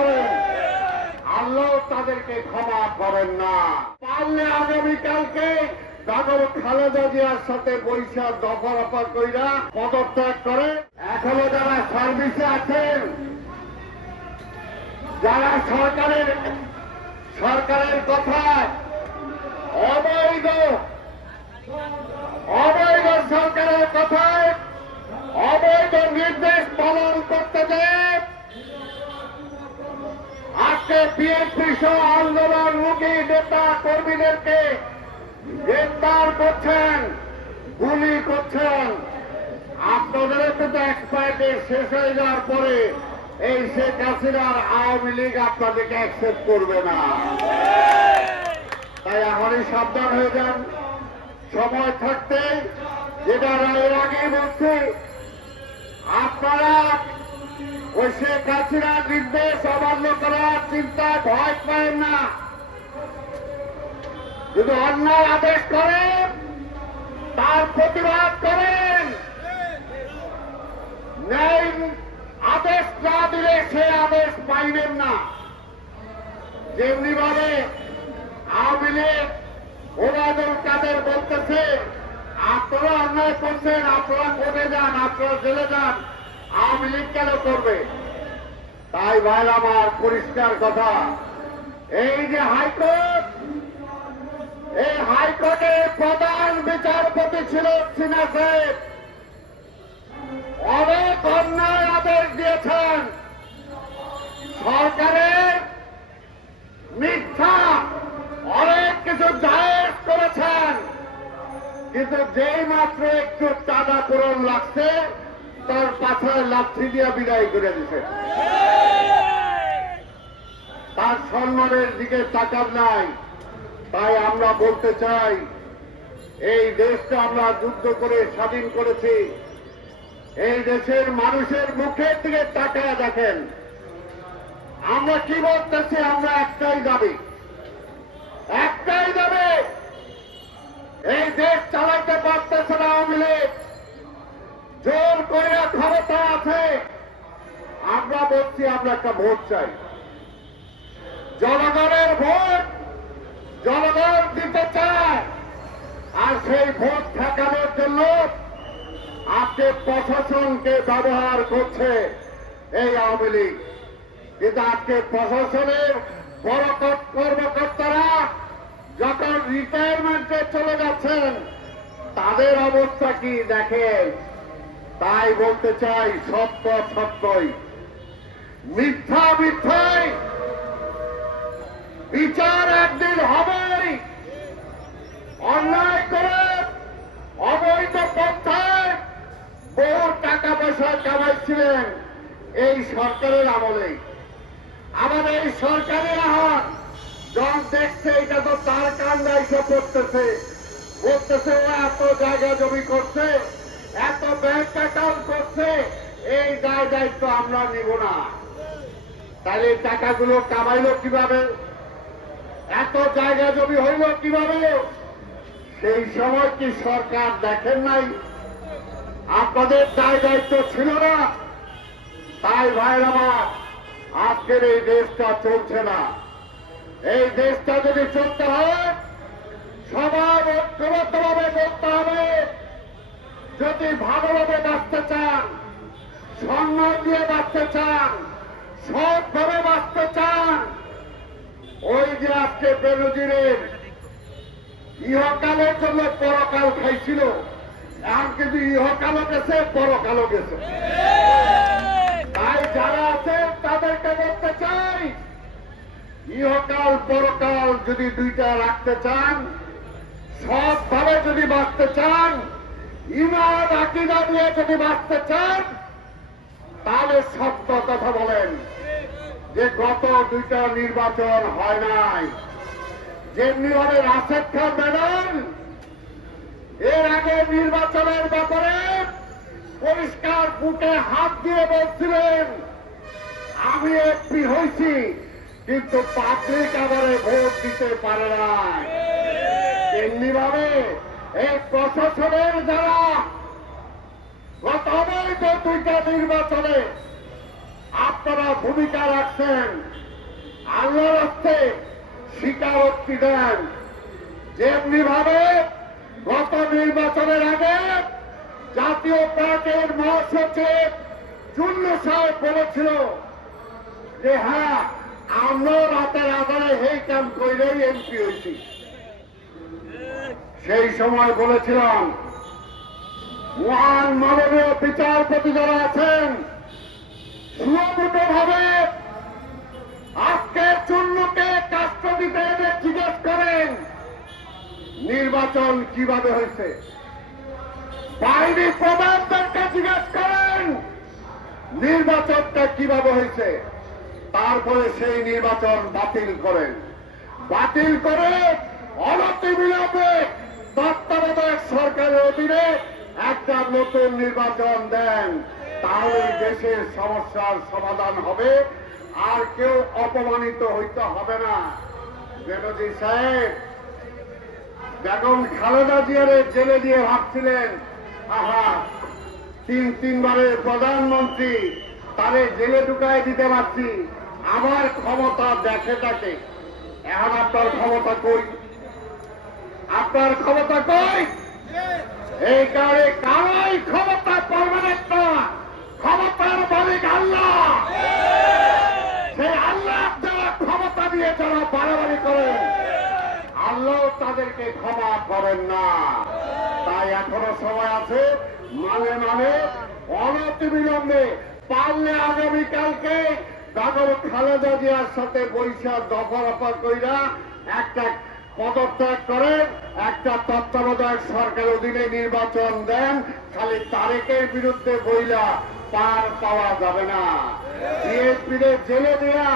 করেন, আল্লাহ তাদেরকে ক্ষমা করেন না। পারলে আগামীকালকে বেগম খালেদা জিয়ার সাথে বৈশা দফা কইরা পদত্যাগ করে। এখনো যারা সার্ভিসে আছেন, যারা সরকারের কথায় অবৈধ সরকারের কথায় অবৈধ নির্দেশ পালন করতে দেন, আজকে বিএনপি সহ আন্দোলনমুখী নেতা কর্মীদেরকে গ্রেফতার করছেন, গুলি করছেন। আপনাদের তো এক্সপায়ার ডেট শেষ হয়ে যাওয়ার পরে এই শেখ হাসিনার আওয়ামী লীগ আপনাদেরকে অ্যাকসেপ্ট করবে না। তাই এখনই সাবধান হয়ে যান, সময় থাকতে। যেটা এর আগে বলছি, আপনারা ওই শেখ হাসিনার নির্দেশ অমান্য করার চিন্তায় ভয় পায় না। যদি অন্যায় আদেশ করেন, তার প্রতিবাদ করেন। ন্যায় আদেশ না দিলে সে আদেশ পাইবেন না। যেমনি ভাবে আওয়ামী লীগ ওবায়দুল কাদের বলতেছে, আপনারা অন্যায় করছেন, আপনারা কোর্টে যান, আপনারা জেলে যান, আওয়ামী লীগ কেন করবে? তাই ভাইরা আমার পরিষ্কার কথা, এই যে হাইকোর্ট, এই হাইকোর্টের প্রধান বিচারপতি ছিল সিনহা সাহেব, অনেক অন্যায় আদেশ দিয়েছেন, সরকারের মিথ্যা অনেক কিছু জায়েজ করেছেন, কিন্তু যেই মাত্র একটু চাঁদা পূরণ লাগছে তার পাছায় লাঠি দিয়ে বিদায় করে দিচ্ছেন। তার সম্মানের দিকে তাকান নাই। তাই আমরা বলতে চাই, এই দেশটা আমরা যুদ্ধ করে স্বাধীন করেছি। এই দেশের মানুষের মুখের দিকে তাকায় দেখেন, আমরা কি বলতেছি? আমরা একটাই দাবি, এই দেশ চালাইতে পারতেছে না আওয়ামী লীগ, জোর করে ক্ষমতা আছে। আমরা বলছি, আমরা একটা ভোট চাই, জনগণের ভোট জনগণ দিতে চায়। আর সেই ভোট ঠেকানোর জন্য আজকে প্রশাসনকে ব্যবহার করছে এই আওয়ামী লীগ। কিন্তু আজকে প্রশাসনের বড় কর্মকর্তারা যখন রিটায়ারমেন্টে চলে যাচ্ছেন, তাদের অবস্থা কি দেখেন। তাই বলতে চাই, সত্য সত্যই, মিথ্যা মিথ্যাই, বিচার একদিন হবেই। অন্যায় করে অবৈধ পন্থায় বহু টাকা পয়সা কামাইছিলেন এই সরকারের আমলে। আমাদের এই সরকারের আহার যখন দেখছে এটা তো তার কান্দায় এসে পড়তেছে, বলতেছে ও এত জায়গা জমি করছে, এত ব্যাংক অ্যাকাউন্ট করছে, এই দায় দায়িত্ব আমরা নিব না। তাহলে এই টাকাগুলো কামাইলো কিভাবে? এত জায়গা জমি হইল কিভাবে? সেই সময় কি সরকার দেখেন নাই? আপনাদের দায় দায়িত্ব ছিল না? তাই ভাইরা আমার, আজকের এই দেশটা চলছে না। এই দেশটা যদি চলতে হয়, সবার ঐক্যবদ্ধভাবে বলতে হবে। যদি ভালোভাবে বাঁচতে চান, সম্মান দিয়ে বাঁচতে চান, সৎভাবে বাঁচতে চান, ওই যে আজকে বেনজিরের ইহকালের জন্য পরকাল খাইছিল, এখন কিন্তু ইহকালও গেছে, পরকালও গেছে। তাই যারা আছে তাদেরকে বলতে চাই, ইহকাল পরকাল যদি দুইটা রাখতে চান, সৎভাবে যদি বাঁচতে চান, ঈমান আকীদা নিয়ে যদি বাঁচতে চান, তাহলে সত্য কথা বলেন যে গত দুইটা নির্বাচন হয় নাই। যেমনি ভাবে রাশেদ খান ম্যাডাম এর আগে নির্বাচনের ব্যাপারে পরিষ্কার বুকে হাত দিয়ে বলছিলেন, আমি এমপি হয়েছি, কিন্তু পাবলিক আবারে ভোট দিতে পারে নাই। তেমনি ভাবে এই প্রশাসনের যারা গত অবৈধ দুইটা নির্বাচনে আপনারা ভূমিকা রাখছেন, আল্লাহর হস্তে স্বীকারোক্তি দেন। যেমনি ভাবে গত নির্বাচনের আগে জাতীয় পার্টির মহাসচিব জুল্লু সাহেব বলেছিল যে হ্যাঁ আমরা রাতের আধারে এই কাম করেই এমপি হয়েছি। সেই সময় বলেছিলাম মহান মাননীয় বিচারপতি যারা আছেন সুমূর্ত ভাবে আজকের জন্যকে কাস্টডিতে এনে জিজ্ঞেস করেন নির্বাচন কিভাবে হয়েছে, বাহিনী প্রধানদেরকে জিজ্ঞেস করেন নির্বাচনটা কিভাবে হয়েছে। তারপরে সেই নির্বাচন বাতিল করেন, বাতিল করে অনতিবিলম্বে তত্ত্বাবধায়ক সরকারের অধীনে একটা নতুন নির্বাচন দেন। তাহলে দেশের সমস্যার সমাধান হবে, আর কেউ অপমানিত হইতে হবে না। বেনজি সাহেব বেগম খালেদা জিয়ারে জেলে দিয়ে ভাবছিলেন আহা তিনবারের প্রধানমন্ত্রী, তারে জেলে ঢুকায় দিতে পারছি, আমার ক্ষমতা দেখে থাকে। এখন আপনার ক্ষমতা কই? আপনার ক্ষমতা কই? এই কারণে কারোই ক্ষমতা পার্মানেন্ট না, ক্ষমতার মালিক আল্লাহ। সেই আল্লাহ যারা ক্ষমতা দিয়ে যারা বাড়াবাড়ি করেন আল্লাহ তাদেরকে ক্ষমা করেন না। তাই এখনো সময় আছে, মানে অনতিবিলম্বে পারলে আগামীকালকে বেগম খালেদা জিয়ার সাথে বৈশা দফা কইরা একটা পদত্যাগ করেন, একটা তত্ত্বাবধায়ক সরকার অধীনে নির্বাচন দেন। খালি তারেকের বিরুদ্ধে বইলা পার পাওয়া যাবে না, বিএনপির জেলে দেয়া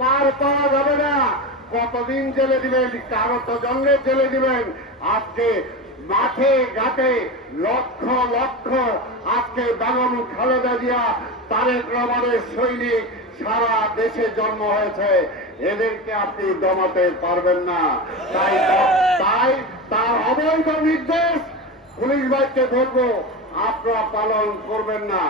পার পাওয়া যাবে না। কতদিন জেলে দিবেন? কারো তো জঙ্গে জেলে দিবেন। আজকে মাঠে ঘাটে লক্ষ লক্ষ আজকে বেগম খালেদা জিয়া তারেক রহমানের সৈনিক সারা দেশে জন্ম হয়েছে, এদেরকে আপনি দমাতে পারবেন না। তাই তার অবৈধ নির্দেশ পুলিশ বাহিনীকে বলবো আপনারা পালন করবেন না।